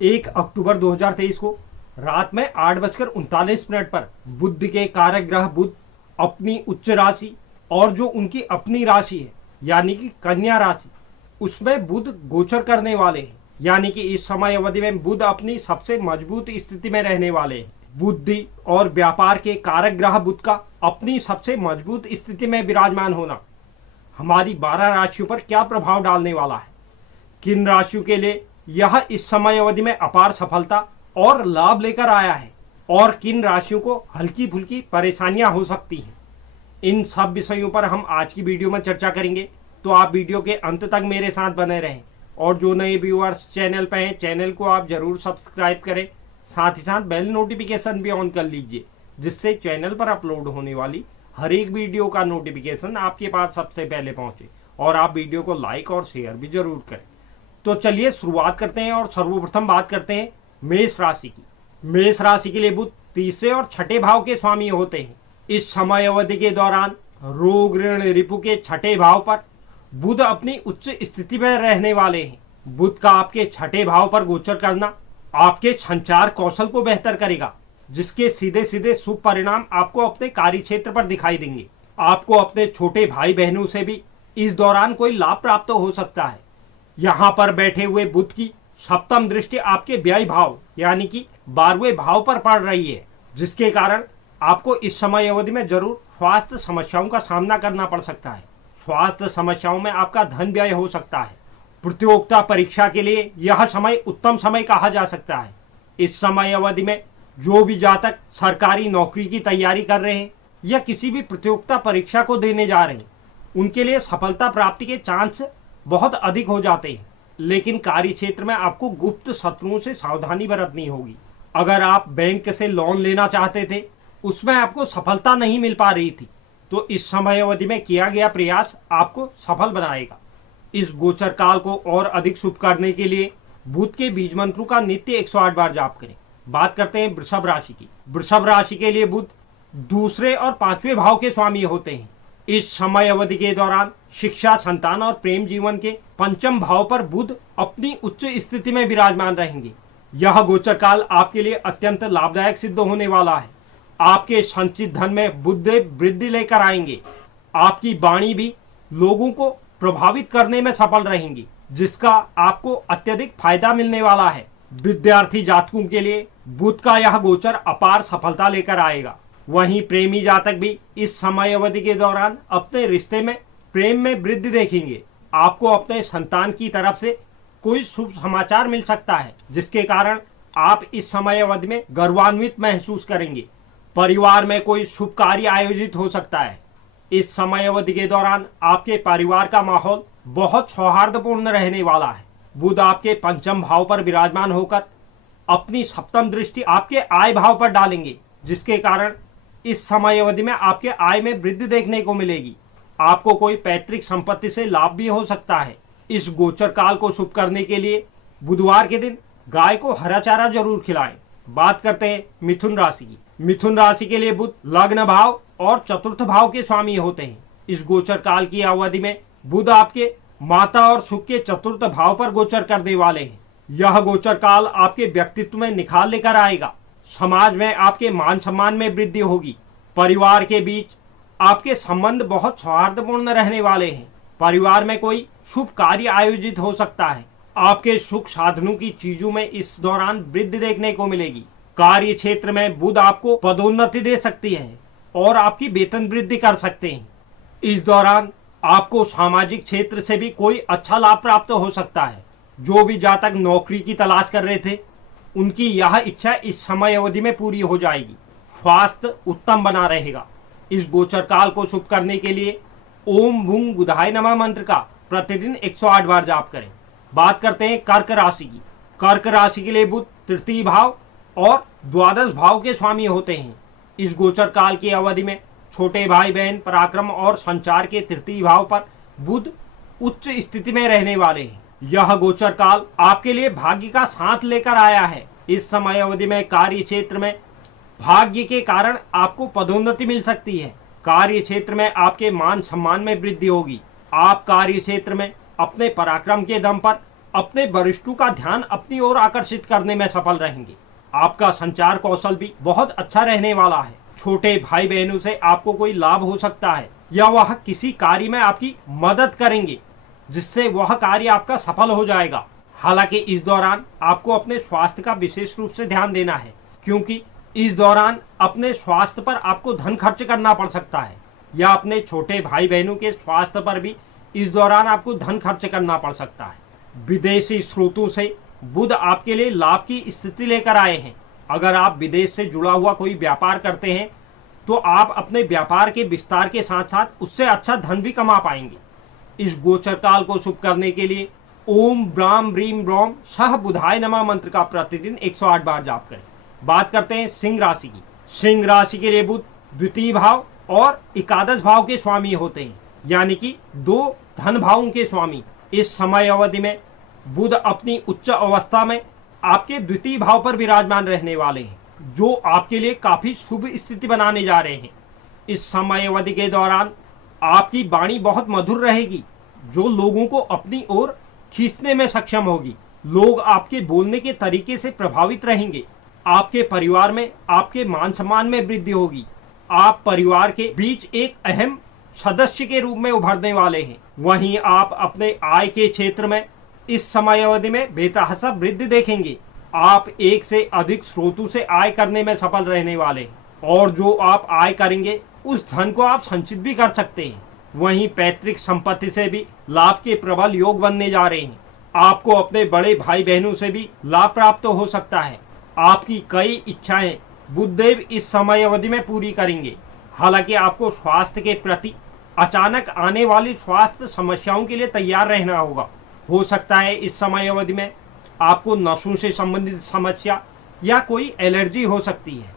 1 अक्टूबर 2023 को रात में 8:39 पर बुध के कारक ग्रह बुध अपनी उच्च राशि और जो उनकी अपनी राशि है यानी कि कन्या राशि, उसमें बुध गोचर करने वाले हैं। यानी कि इस समय अवधि में बुध अपनी सबसे मजबूत स्थिति में रहने वाले हैं। बुद्धि और व्यापार के कारक ग्रह बुध का अपनी सबसे मजबूत स्थिति में विराजमान होना हमारी 12 राशियों पर क्या प्रभाव डालने वाला है, किन राशियों के लिए यह इस समय अवधि में अपार सफलता और लाभ लेकर आया है और किन राशियों को हल्की फुल्की परेशानियां हो सकती हैं, इन सब विषयों पर हम आज की वीडियो में चर्चा करेंगे। तो आप वीडियो के अंत तक मेरे साथ बने रहें और जो नए व्यूअर्स चैनल पर हैं, चैनल को आप जरूर सब्सक्राइब करें, साथ ही साथ बेल नोटिफिकेशन भी ऑन कर लीजिए, जिससे चैनल पर अपलोड होने वाली हर एक वीडियो का नोटिफिकेशन आपके पास सबसे पहले पहुंचे और आप वीडियो को लाइक और शेयर भी जरूर करें। तो चलिए शुरुआत करते हैं और सर्वप्रथम बात करते हैं मेष राशि की। मेष राशि के लिए बुध तीसरे और छठे भाव के स्वामी होते हैं। इस समय अवधि के दौरान रोग ऋण रिपु के छठे भाव पर बुध अपनी उच्च स्थिति में रहने वाले हैं। बुध का आपके छठे भाव पर गोचर करना आपके संचार कौशल को बेहतर करेगा, जिसके सीधे सीधे शुभ परिणाम आपको अपने कार्य क्षेत्र पर दिखाई देंगे। आपको अपने छोटे भाई बहनों से भी इस दौरान कोई लाभ प्राप्त हो सकता है। यहाँ पर बैठे हुए बुध की सप्तम दृष्टि आपके व्यय भाव यानी कि 12वें भाव पर पड़ रही है, जिसके कारण आपको इस समय अवधि में जरूर स्वास्थ्य समस्याओं का सामना करना पड़ सकता है। स्वास्थ्य समस्याओं में आपका धन व्यय हो सकता है। प्रतियोगिता परीक्षा के लिए यह समय उत्तम समय कहा जा सकता है। इस समय अवधि में जो भी जातक सरकारी नौकरी की तैयारी कर रहे हैं या किसी भी प्रतियोगिता परीक्षा को देने जा रहे हैं, उनके लिए सफलता प्राप्ति के चांस बहुत अधिक हो जाते हैं। लेकिन कार्य क्षेत्र में आपको गुप्त शत्रुओं से सावधानी बरतनी होगी। अगर आप बैंक से लोन लेना चाहते थे, उसमें आपको सफलता नहीं मिल पा रही थी, तो इस समय अवधि में किया गया प्रयास आपको सफल बनाएगा। इस गोचर काल को और अधिक शुभ करने के लिए बुध के बीज मंत्रों का नित्य 108 बार जाप करें। बात करते हैं वृषभ राशि की। वृषभ राशि के लिए बुध दूसरे और 5वें भाव के स्वामी होते हैं। इस समय अवधि के दौरान शिक्षा, संतान और प्रेम जीवन के 5वें भाव पर बुध अपनी उच्च स्थिति में विराजमान रहेंगे। यह गोचर काल आपके लिए अत्यंत लाभदायक सिद्ध होने वाला है। आपके संचित धन में बुध वृद्धि लेकर आएंगे। आपकी वाणी भी लोगों को प्रभावित करने में सफल रहेंगी, जिसका आपको अत्यधिक फायदा मिलने वाला है। विद्यार्थी जातकों के लिए बुध का यह गोचर अपार सफलता लेकर आएगा। वहीं प्रेमी जातक भी इस समय अवधि के दौरान अपने रिश्ते में प्रेम में वृद्धि देखेंगे। आपको अपने संतान की तरफ से कोई शुभ समाचार मिल सकता है, जिसके कारण आप इस समय अवधि में गौरवान्वित महसूस करेंगे। परिवार में कोई शुभ कार्य आयोजित हो सकता है। इस समय अवधि के दौरान आपके परिवार का माहौल बहुत सौहार्दपूर्ण रहने वाला है। बुध आपके 5वें भाव पर विराजमान होकर अपनी सप्तम दृष्टि आपके आय भाव पर डालेंगे, जिसके कारण इस समय अवधि में आपके आय में वृद्धि देखने को मिलेगी। आपको कोई पैतृक संपत्ति से लाभ भी हो सकता है। इस गोचर काल को शुभ करने के लिए बुधवार के दिन गाय को हरा चारा जरूर खिलाएं। बात करते हैं मिथुन राशि की। मिथुन राशि के लिए बुध लग्न भाव और चतुर्थ भाव के स्वामी होते हैं। इस गोचर काल की अवधि में बुध आपके माता और सुख के चतुर्थ भाव पर गोचर करने वाले हैं। यह गोचर काल आपके व्यक्तित्व में निखार लेकर आएगा। समाज में आपके मान सम्मान में वृद्धि होगी। परिवार के बीच आपके संबंध बहुत सौहार्दपूर्ण रहने वाले हैं। परिवार में कोई शुभ कार्य आयोजित हो सकता है। आपके सुख साधनों की चीजों में इस दौरान वृद्धि देखने को मिलेगी। कार्य क्षेत्र में बुध आपको पदोन्नति दे सकती है और आपकी वेतन वृद्धि कर सकते हैं। इस दौरान आपको सामाजिक क्षेत्र से भी कोई अच्छा लाभ प्राप्त हो सकता है। जो भी जातक नौकरी की तलाश कर रहे थे, उनकी यह इच्छा इस समय अवधि में पूरी हो जाएगी। स्वास्थ्य उत्तम बना रहेगा। इस गोचर काल को शुभ करने के लिए ओम भूंग बुधाय नमः मंत्र का प्रतिदिन 108 बार जाप करें। बात करते हैं कर्क राशि की। कर्क राशि के लिए बुध तृतीय भाव और द्वादश भाव के स्वामी होते हैं। इस गोचर काल की अवधि में छोटे भाई बहन, पराक्रम और संचार के तृतीय भाव पर बुध उच्च स्थिति में रहने वाले हैं। यह गोचर काल आपके लिए भाग्य का साथ लेकर आया है। इस समय अवधि में कार्य क्षेत्र में भाग्य के कारण आपको पदोन्नति मिल सकती है। कार्य क्षेत्र में आपके मान सम्मान में वृद्धि होगी। आप कार्य क्षेत्र में अपने पराक्रम के दम पर अपने वरिष्ठों का ध्यान अपनी ओर आकर्षित करने में सफल रहेंगे। आपका संचार कौशल भी बहुत अच्छा रहने वाला है। छोटे भाई बहनों से आपको कोई लाभ हो सकता है या वह किसी कार्य में आपकी मदद करेंगे जिससे वह कार्य आपका सफल हो जाएगा। हालांकि इस दौरान आपको अपने स्वास्थ्य का विशेष रूप से ध्यान देना है, क्योंकि इस दौरान अपने स्वास्थ्य पर आपको धन खर्च करना पड़ सकता है या अपने छोटे भाई बहनों के स्वास्थ्य पर भी इस दौरान आपको धन खर्च करना पड़ सकता है। विदेशी स्रोतों से बुध आपके लिए लाभ की स्थिति लेकर आए हैं। अगर आप विदेश से जुड़ा हुआ कोई व्यापार करते हैं तो आप अपने व्यापार के विस्तार के साथ साथ उससे अच्छा धन भी कमा पाएंगे। इस गोचर काल को शुभ करने के लिए ओम ब्राम ब्रीम ब्रोम सह बुधाय नमः मंत्र का प्रतिदिन 108 बार जाप करें। बात करते हैं सिंह राशि की। सिंह राशि के लिए बुध द्वितीय भाव और एकादश भाव के स्वामी होते हैं, यानी कि 2 धन भावों के स्वामी। इस समय अवधि में बुध अपनी उच्च अवस्था में आपके द्वितीय भाव पर विराजमान रहने वाले हैं, जो आपके लिए काफी शुभ स्थिति बनाने जा रहे हैं। इस समय अवधि के दौरान आपकी वाणी बहुत मधुर रहेगी, जो लोगों को अपनी ओर खींचने में सक्षम होगी। लोग आपके बोलने के तरीके से प्रभावित रहेंगे। आपके परिवार में आपके मान सम्मान में वृद्धि होगी। आप परिवार के बीच एक अहम सदस्य के रूप में उभरने वाले हैं। वहीं आप अपने आय के क्षेत्र में इस समय अवधि में बेतहाशा वृद्धि देखेंगे। आप एक से अधिक स्रोतों से आय करने में सफल रहने वाले हैं और जो आप आय करेंगे उस धन को आप संचित भी कर सकते हैं। वहीं पैतृक संपत्ति से भी लाभ के प्रबल योग बनने जा रहे हैं। आपको अपने बड़े भाई बहनों से भी लाभ प्राप्त हो सकता है। आपकी कई इच्छाएं बुधदेव इस समय अवधि में पूरी करेंगे। हालांकि आपको स्वास्थ्य के प्रति अचानक आने वाली स्वास्थ्य समस्याओं के लिए तैयार रहना होगा। हो सकता है इस समय अवधि में आपको नसों से संबंधित समस्या या कोई एलर्जी हो सकती है।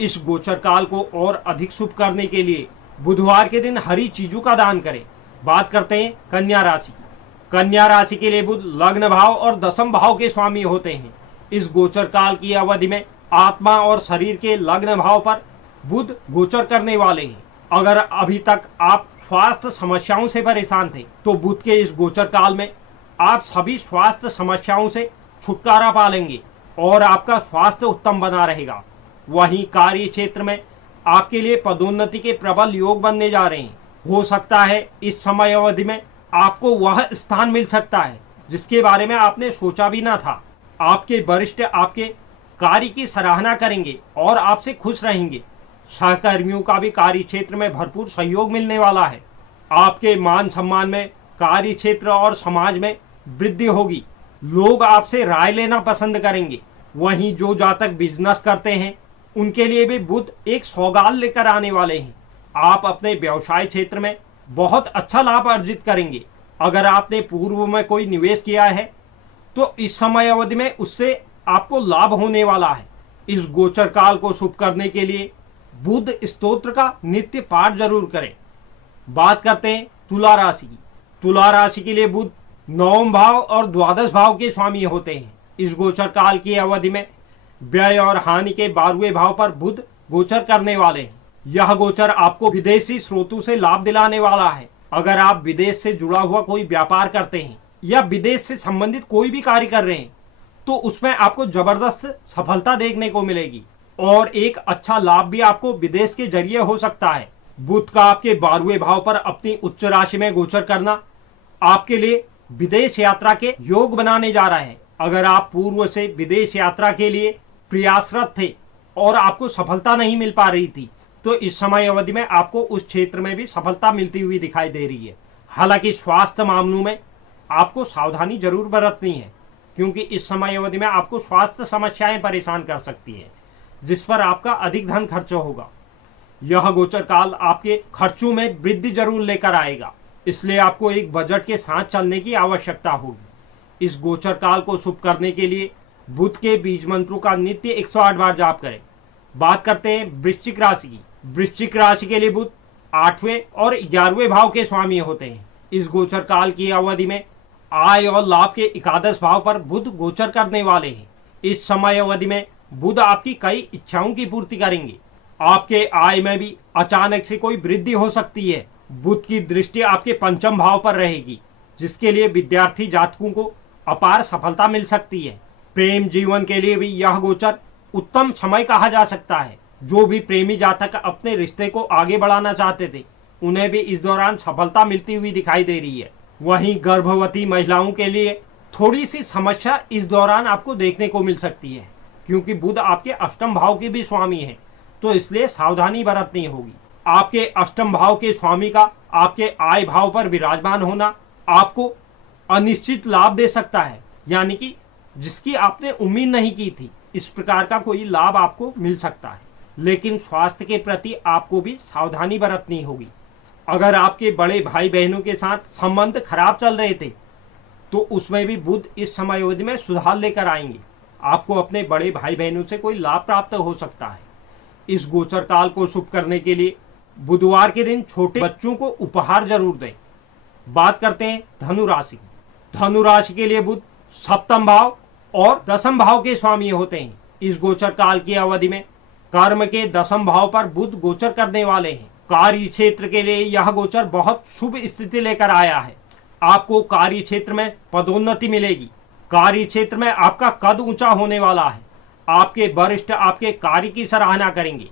इस गोचर काल को और अधिक शुभ करने के लिए बुधवार के दिन हरी चीजों का दान करें। बात करते हैं कन्या राशि। कन्या राशि के लिए बुध लग्न भाव और दशम भाव के स्वामी होते हैं। इस गोचर काल की अवधि में आत्मा और शरीर के लग्न भाव पर बुध गोचर करने वाले हैं। अगर अभी तक आप स्वास्थ्य समस्याओं से परेशान थे तो बुध के इस गोचर काल में आप सभी स्वास्थ्य समस्याओं से छुटकारा पा लेंगे और आपका स्वास्थ्य उत्तम बना रहेगा। वहीं कार्य क्षेत्र में आपके लिए पदोन्नति के प्रबल योग बनने जा रहे हैं। हो सकता है इस समय अवधि में आपको वह स्थान मिल सकता है जिसके बारे में आपने सोचा भी ना था। आपके वरिष्ठ आपके कार्य की सराहना करेंगे और आपसे खुश रहेंगे। सहकर्मियों का भी कार्य क्षेत्र में भरपूर सहयोग मिलने वाला है। आपके मान सम्मान में कार्य क्षेत्र और समाज में वृद्धि होगी। लोग आपसे राय लेना पसंद करेंगे। वहीं जो जातक बिजनेस करते हैं उनके लिए भी बुध एक सौगात लेकर आने वाले हैं। आप अपने व्यवसाय क्षेत्र में बहुत अच्छा लाभ अर्जित करेंगे। अगर आपने पूर्व में कोई निवेश किया है तो इस समय अवधि में उससे आपको लाभ होने वाला है। इस गोचर काल को शुभ करने के लिए बुध स्तोत्र का नित्य पाठ जरूर करें। बात करते हैं तुला राशि की। तुला राशि के लिए बुध नवम भाव और द्वादश भाव के स्वामी होते हैं। इस गोचर काल की अवधि में व्यय और हानि के 12वें भाव पर बुध गोचर करने वाले हैं। यह गोचर आपको विदेशी स्रोतों से लाभ दिलाने वाला है। अगर आप विदेश से जुड़ा हुआ कोई व्यापार करते हैं या विदेश से संबंधित कोई भी कार्य कर रहे हैं तो उसमें आपको जबरदस्त सफलता देखने को मिलेगी और एक अच्छा लाभ भी आपको विदेश के जरिए हो सकता है। बुध का आपके 12वें भाव पर अपनी उच्च राशि में गोचर करना आपके लिए विदेश यात्रा के योग बनाने जा रहा है। अगर आप पूर्व से विदेश यात्रा के लिए प्रयासरत थे और आपको सफलता नहीं मिल पा रही थी तो इस समय अवधि में आपको उस क्षेत्र में भी सफलता मिलती हुई दिखाई दे रही है। हालांकि स्वास्थ्य मामलों में आपको सावधानी जरूर बरतनी है, क्योंकि इस समय अवधि में आपको स्वास्थ्य समस्याएं परेशान कर सकती है जिस पर आपका अधिक धन खर्च होगा। यह गोचर काल आपके खर्चों में वृद्धि जरूर लेकर आएगा, इसलिए आपको एक बजट के साथ चलने की आवश्यकता होगी। इस गोचर काल को शुभ करने के लिए बुध के बीज मंत्रों का नित्य 108 बार जाप करें। बात करते हैं वृश्चिक राशि की। वृश्चिक राशि के लिए बुध 8वें और 11वें भाव के स्वामी होते हैं। इस गोचर काल की अवधि में आय और लाभ के एकादश भाव पर बुध गोचर करने वाले हैं। इस समय अवधि में बुध आपकी कई इच्छाओं की पूर्ति करेंगे। आपके आय में भी अचानक से कोई वृद्धि हो सकती है। बुध की दृष्टि आपके 5वें भाव पर रहेगी, जिसके लिए विद्यार्थी जातकों को काफी लाभ होने वाला है। आपके लिए बुध अपार सफलता मिल सकती है। प्रेम जीवन के लिए भी यह गोचर उत्तम समय कहा जा सकता है। जो भी प्रेमी जातक अपने रिश्ते को आगे बढ़ाना चाहते थे, उन्हें भी इस दौरान सफलता मिलती हुई दिखाई दे रही है। वहीं गर्भवती महिलाओं के लिए थोड़ी सी समस्या इस दौरान आपको देखने को मिल सकती है, क्योंकि बुध आपके अष्टम भाव के भी स्वामी है, तो इसलिए सावधानी बरतनी होगी। आपके अष्टम भाव के स्वामी का आपके आय भाव पर विराजमान होना आपको अनिश्चित लाभ दे सकता है, यानी कि जिसकी आपने उम्मीद नहीं की थी, इस प्रकार का कोई लाभ आपको मिल सकता है। लेकिन स्वास्थ्य के प्रति आपको भी सावधानी बरतनी होगी। अगर आपके बड़े भाई बहनों के साथ संबंध खराब चल रहे थे, तो उसमें भी बुध इस समय अवधि में सुधार लेकर आएंगे। आपको अपने बड़े भाई बहनों से कोई लाभ प्राप्त हो सकता है। इस गोचर काल को शुभ करने के लिए बुधवार के दिन छोटे बच्चों को उपहार जरूर दें। बात करते हैं धनु राशि की। धनु राशि के लिए बुध सप्तम भाव और दसम भाव के स्वामी होते हैं। इस गोचर काल की अवधि में कर्म के दसम भाव पर बुध गोचर करने वाले हैं। कार्य क्षेत्र के लिए यह गोचर बहुत शुभ स्थिति लेकर आया है। आपको कार्य क्षेत्र में पदोन्नति मिलेगी। कार्य क्षेत्र में आपका कद ऊंचा होने वाला है। आपके वरिष्ठ आपके कार्य की सराहना करेंगे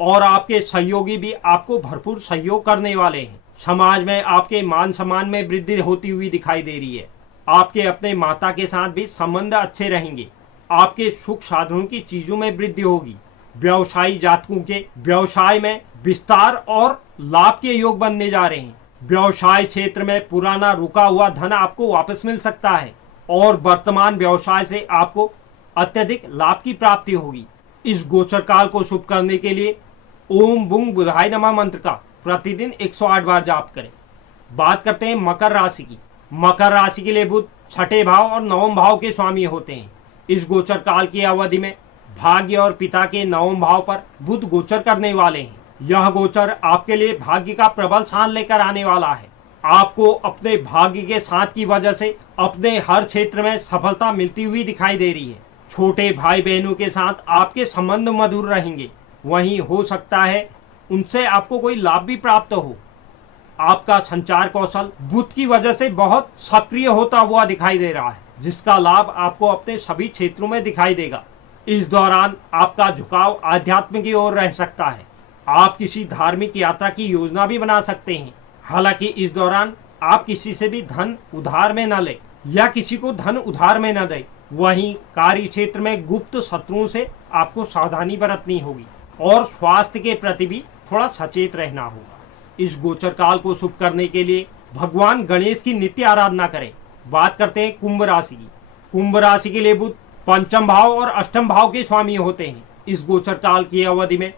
और आपके सहयोगी भी आपको भरपूर सहयोग करने वाले हैं। समाज में आपके मान सम्मान में वृद्धि होती हुई दिखाई दे रही है। आपके अपने माता के साथ भी संबंध अच्छे रहेंगे। आपके सुख साधनों की चीजों में वृद्धि होगी। व्यवसायी जातकों के व्यवसाय में विस्तार और लाभ के योग बनने जा रहे हैं। व्यवसाय क्षेत्र में पुराना रुका हुआ धन आपको वापस मिल सकता है और वर्तमान व्यवसाय से आपको अत्यधिक लाभ की प्राप्ति होगी। इस गोचर काल को शुभ करने के लिए ओम बुंग बुधाय नमः मंत्र का प्रतिदिन 108 बार जाप करें। बात करते हैं मकर राशि की। मकर राशि के लिए बुध छठे भाव और नवम भाव के स्वामी होते हैं। इस गोचर काल की अवधि में भाग्य और पिता के नवम भाव पर बुध गोचर करने वाले हैं। यह गोचर आपके लिए भाग्य का प्रबल स्थान लेकर आने वाला है। आपको अपने भाग्य के साथ की वजह से अपने हर क्षेत्र में सफलता मिलती हुई दिखाई दे रही है। छोटे भाई बहनों के साथ आपके संबंध मधुर रहेंगे। वहीं हो सकता है उनसे आपको कोई लाभ भी प्राप्त हो। आपका संचार कौशल बुध की वजह से बहुत सक्रिय होता हुआ दिखाई दे रहा है, जिसका लाभ आपको अपने सभी क्षेत्रों में दिखाई देगा। इस दौरान आपका झुकाव आध्यात्म की ओर रह सकता है। आप किसी धार्मिक यात्रा की योजना भी बना सकते हैं। हालांकि इस दौरान आप किसी से भी धन उधार में न लें या किसी को धन उधार में न दें। वहीं कार्य क्षेत्र में गुप्त शत्रुओं से आपको सावधानी बरतनी होगी और स्वास्थ्य के प्रति भी थोड़ा सचेत रहना होगा। इस गोचर काल को शुभ करने के लिए भगवान गणेश की नित्य आराधना करें। बात करते हैं कुंभ राशि की। कुंभ राशि के लिए बुध पंचम भाव और अष्टम भाव के स्वामी होते हैं। इस गोचर काल की अवधि में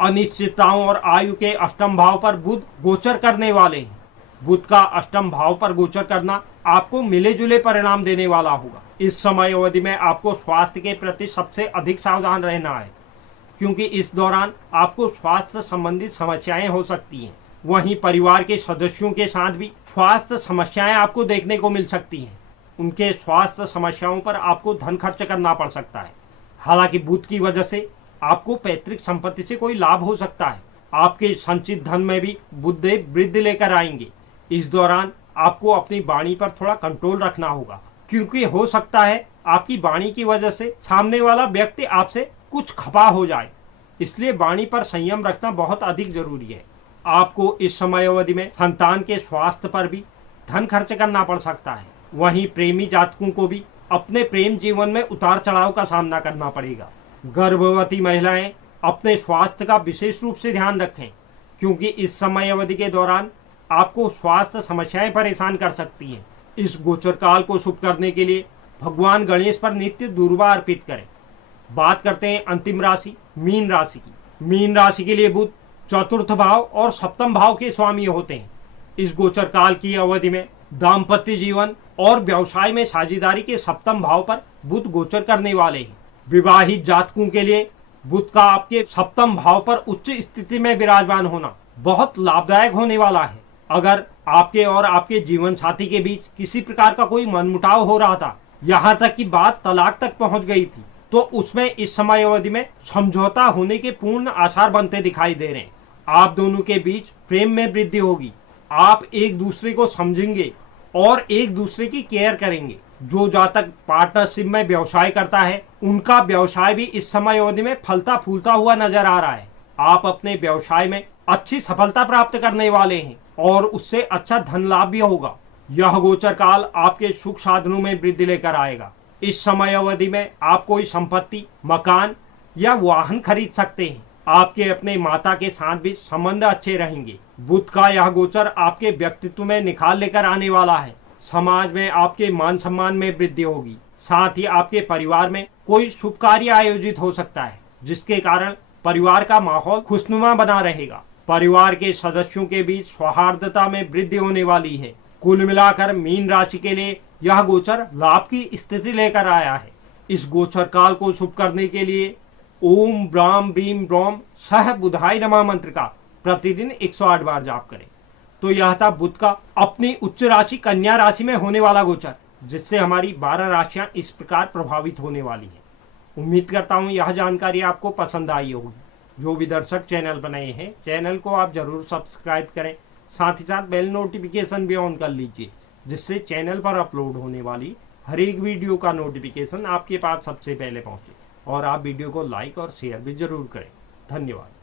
अनिश्चितताओं और आयु के अष्टम भाव पर बुध गोचर करने वाले हैं। बुध का अष्टम भाव पर गोचर करना आपको मिले जुले परिणाम देने वाला होगा। इस समय अवधि में आपको स्वास्थ्य के प्रति सबसे अधिक सावधान रहना है, क्योंकि इस दौरान आपको स्वास्थ्य संबंधित समस्याएं हो सकती हैं। वहीं परिवार के सदस्यों के साथ भी स्वास्थ्य समस्याएं आपको देखने को मिल सकती हैं। उनके स्वास्थ्य समस्याओं पर आपको धन खर्च करना पड़ सकता है। हालांकि बुध की वजह से आपको पैतृक संपत्ति से कोई लाभ हो सकता है। आपके संचित धन में भी बुध वृद्धि लेकर आएंगे। इस दौरान आपको अपनी वाणी पर थोड़ा कंट्रोल रखना होगा, क्योंकि हो सकता है आपकी वाणी की वजह से सामने वाला व्यक्ति आपसे कुछ खफा हो जाए। इसलिए वाणी पर संयम रखना बहुत अधिक जरूरी है। आपको इस समय अवधि में संतान के स्वास्थ्य पर भी धन खर्च करना पड़ सकता है। वहीं प्रेमी जातकों को भी अपने प्रेम जीवन में उतार चढ़ाव का सामना करना पड़ेगा। गर्भवती महिलाएं अपने स्वास्थ्य का विशेष रूप से ध्यान रखें, क्योंकि इस समय अवधि के दौरान आपको स्वास्थ्य समस्याएं परेशान कर सकती हैं। इस गोचर काल को शुभ करने के लिए भगवान गणेश पर नित्य दुर्वा अर्पित करें। बात करते हैं अंतिम राशि मीन राशि की। मीन राशि के लिए बुध चतुर्थ भाव और सप्तम भाव के स्वामी होते हैं। इस गोचर काल की अवधि में दाम्पत्य जीवन और व्यवसाय में साझेदारी के सप्तम भाव पर बुध गोचर करने वाले हैं। विवाहित जातकों के लिए बुध का आपके सप्तम भाव पर उच्च स्थिति में विराजमान होना बहुत लाभदायक होने वाला है। अगर आपके और आपके जीवन साथी के बीच किसी प्रकार का कोई मनमुटाव हो रहा था, यहाँ तक कि बात तलाक तक पहुंच गई थी, तो उसमें इस समय अवधि में समझौता होने के पूर्ण आसार बनते दिखाई दे रहे हैं। आप दोनों के बीच प्रेम में वृद्धि होगी। आप एक दूसरे को समझेंगे और एक दूसरे की केयर करेंगे। जो जातक पार्टनरशिप में व्यवसाय करता है उनका व्यवसाय भी इस समय अवधि में फलता फूलता हुआ नजर आ रहा है। आप अपने व्यवसाय में अच्छी सफलता प्राप्त करने वाले हैं और उससे अच्छा धन लाभ भी होगा। यह गोचर काल आपके सुख साधनों में वृद्धि लेकर आएगा। इस समय अवधि में आप कोई संपत्ति, मकान या वाहन खरीद सकते हैं। आपके अपने माता के साथ भी संबंध अच्छे रहेंगे। बुध का यह गोचर आपके व्यक्तित्व में निखार लेकर आने वाला है। समाज में आपके मान सम्मान में वृद्धि होगी। साथ ही आपके परिवार में कोई शुभ कार्य आयोजित हो सकता है, जिसके कारण परिवार का माहौल खुशनुमा बना रहेगा। परिवार के सदस्यों के बीच सौहार्दता में वृद्धि होने वाली है। कुल मिलाकर मीन राशि के लिए यह गोचर लाभ की स्थिति लेकर आया है। इस गोचर काल को शुभ करने के लिए ओम ब्राम ब्रीम ब्रोम सह बुधाय नमः मंत्र का प्रतिदिन 108 बार जाप करें। तो यह था बुध का अपनी उच्च राशि कन्या राशि में होने वाला गोचर, जिससे हमारी 12 राशियां इस प्रकार प्रभावित होने वाली हैं। उम्मीद करता हूं यह जानकारी आपको पसंद आई होगी। जो भी दर्शक चैनल बनाए हैं, चैनल को आप जरूर सब्सक्राइब करें। साथ ही साथ बेल नोटिफिकेशन भी ऑन कर लीजिए, जिससे चैनल पर अपलोड होने वाली हर एक वीडियो का नोटिफिकेशन आपके पास सबसे पहले पहुंचे। और आप वीडियो को लाइक और शेयर भी जरूर करें। धन्यवाद।